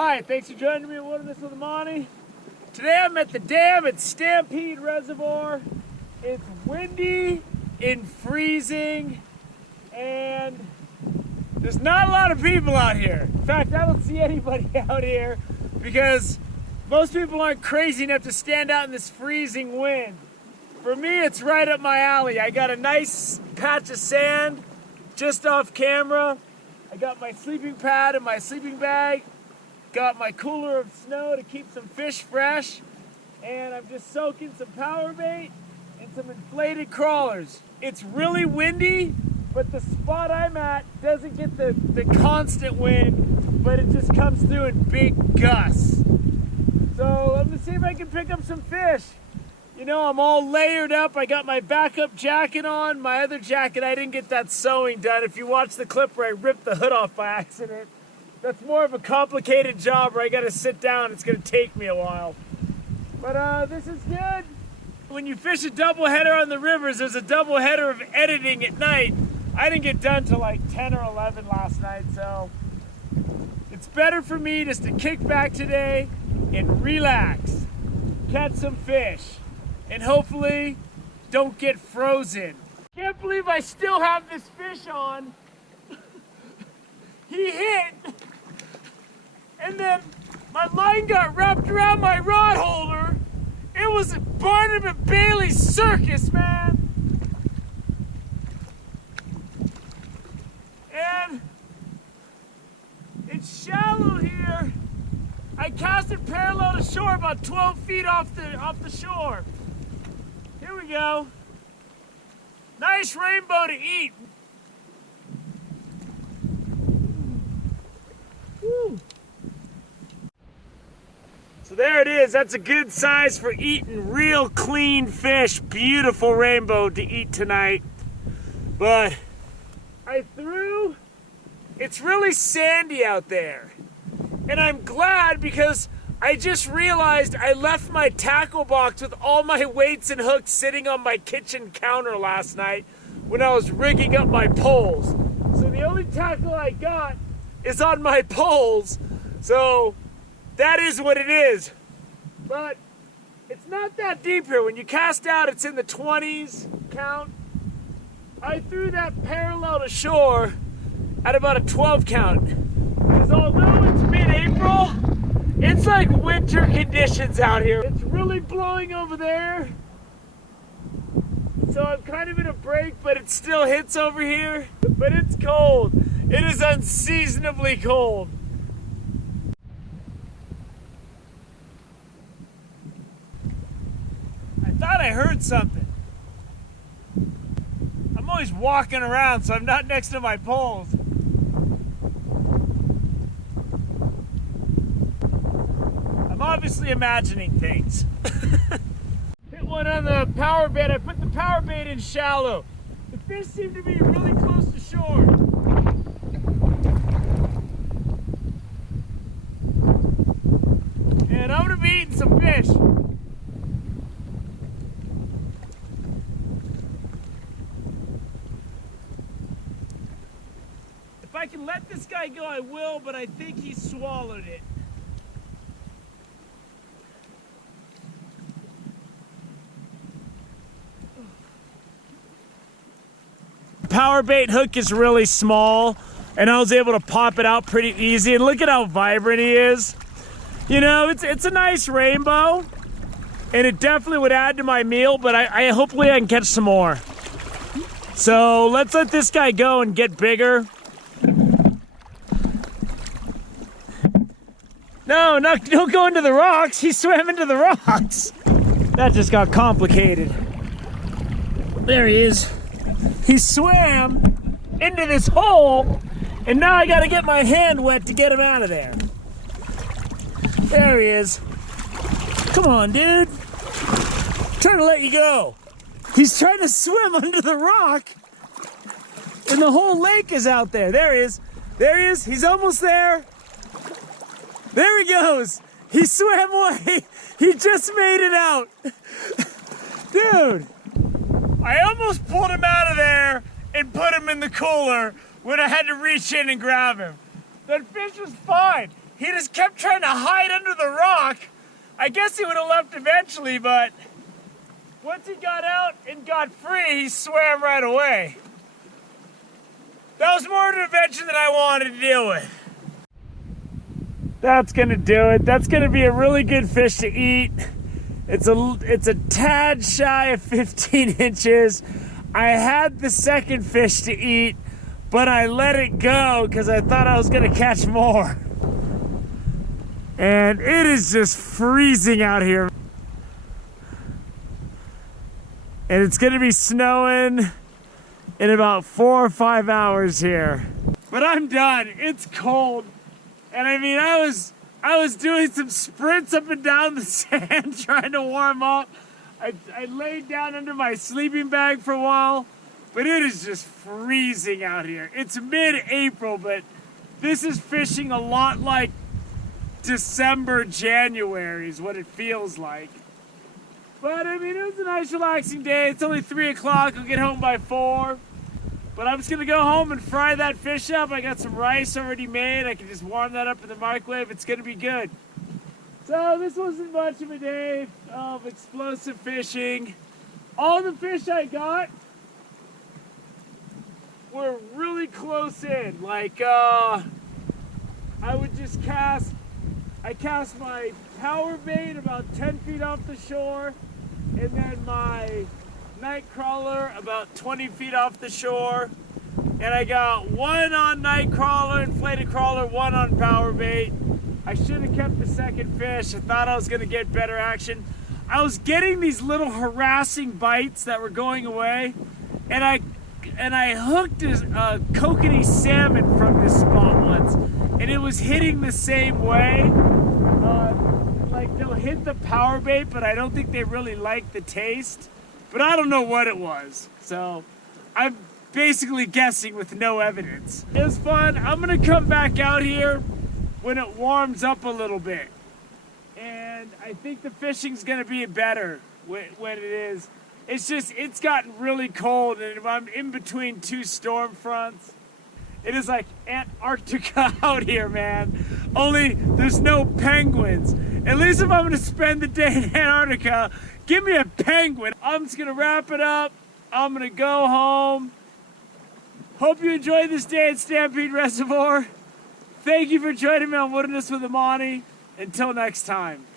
Hi, thanks for joining me at Wilderness with Amani. Today I'm at the dam at Stampede Reservoir. It's windy and freezing, and there's not a lot of people out here. In fact, I don't see anybody out here because most people aren't crazy enough to stand out in this freezing wind. For me, it's right up my alley. I got a nice patch of sand just off camera. I got my sleeping pad and my sleeping bag. Got my cooler of snow to keep some fish fresh. And I'm just soaking some power bait and some inflated crawlers. It's really windy, but the spot I'm at doesn't get the constant wind, but it just comes through in big gusts. So let me see if I can pick up some fish. You know, I'm all layered up. I got my backup jacket on. My other jacket, I didn't get that sewing done. If you watch the clip where I ripped the hood off by accident, that's more of a complicated job where I gotta sit down. It's gonna take me a while. But this is good. When you fish a doubleheader on the rivers, there's a doubleheader of editing at night. I didn't get done till like 10 or 11 last night, so it's better for me just to kick back today and relax, catch some fish, and hopefully don't get frozen. Can't believe I still have this fish on. He hit, and then my line got wrapped around my rod holder. It was a Barnum and Bailey circus, man. And it's shallow here. I cast it parallel to shore, about 12 feet off the shore. Here we go. Nice rainbow to eat. Woo. So there it is. That's a good size for eating real clean fish. Beautiful rainbow to eat tonight. But it's really sandy out there. And I'm glad because I just realized I left my tackle box with all my weights and hooks sitting on my kitchen counter last night when I was rigging up my poles. So the only tackle I got is on my poles. So that is what it is. But it's not that deep here. When you cast out, it's in the 20s count. I threw that parallel to shore at about a 12 count. Because although it's mid-April, it's like winter conditions out here. It's really blowing over there. So I'm kind of in a break, but it still hits over here. But it's cold. It is unseasonably cold. I thought I heard something. I'm always walking around, so I'm not next to my poles. I'm obviously imagining things. Hit one on the power bait. I put the power bait in shallow. The fish seem to be really close to shore. And I'm gonna be eating some fish. If I can let this guy go, I will, but I think he swallowed it. Power bait hook is really small, and I was able to pop it out pretty easy. And look at how vibrant he is. You know, it's a nice rainbow, and it definitely would add to my meal, but I hopefully I can catch some more. So let's let this guy go and get bigger. No, don't go into the rocks. He swam into the rocks. That just got complicated. There he is. He swam into this hole, and now I gotta get my hand wet to get him out of there. There he is. Come on, dude. I'm trying to let you go. He's trying to swim under the rock, and the whole lake is out there. There he is. There he is. He's almost there. There he goes. He swam away. He just made it out. Dude, I almost pulled him out of there and put him in the cooler when I had to reach in and grab him. That fish was fine. He just kept trying to hide under the rock. I guess he would have left eventually, but once he got out and got free, he swam right away. That was more of an adventure than I wanted to deal with. That's gonna do it. That's gonna be a really good fish to eat. It's a tad shy of 15 inches. I had the second fish to eat, but I let it go because I thought I was gonna catch more. And it is just freezing out here. And it's gonna be snowing in about 4 or 5 hours here. But I'm done. It's cold. And I mean, I was doing some sprints up and down the sand trying to warm up. I laid down under my sleeping bag for a while, but it is just freezing out here. It's mid-April, but this is fishing a lot like December, January is what it feels like. But I mean, it was a nice relaxing day. It's only 3 o'clock, I'll get home by 4. But I'm just gonna go home and fry that fish up. I got some rice already made. I can just warm that up in the microwave. It's gonna be good. So this wasn't much of a day of explosive fishing. All the fish I got were really close in. Like, I would just I cast my power bait about 10 feet off the shore, and then my night crawler about 20 feet off the shore, and I got 1 on night crawler, inflated crawler, 1 on power bait. I should have kept the second fish. I thought I was going to get better action. I was getting these little harassing bites that were going away, and I hooked a kokanee salmon from this spot once, and it was hitting the same way. Like, they'll hit the power bait, but I don't think they really like the taste. But I don't know what it was. So I'm basically guessing with no evidence. It was fun. I'm gonna come back out here when it warms up a little bit. And I think the fishing's gonna be better when it is. It's just, it's gotten really cold, and I'm in between 2 storm fronts. It is like Antarctica out here, man. Only there's no penguins. At least if I'm gonna spend the day in Antarctica, give me a penguin. I'm just gonna wrap it up. I'm gonna go home. Hope you enjoyed this day at Stampede Reservoir. Thank you for joining me on Wilderness with Amani. Until next time.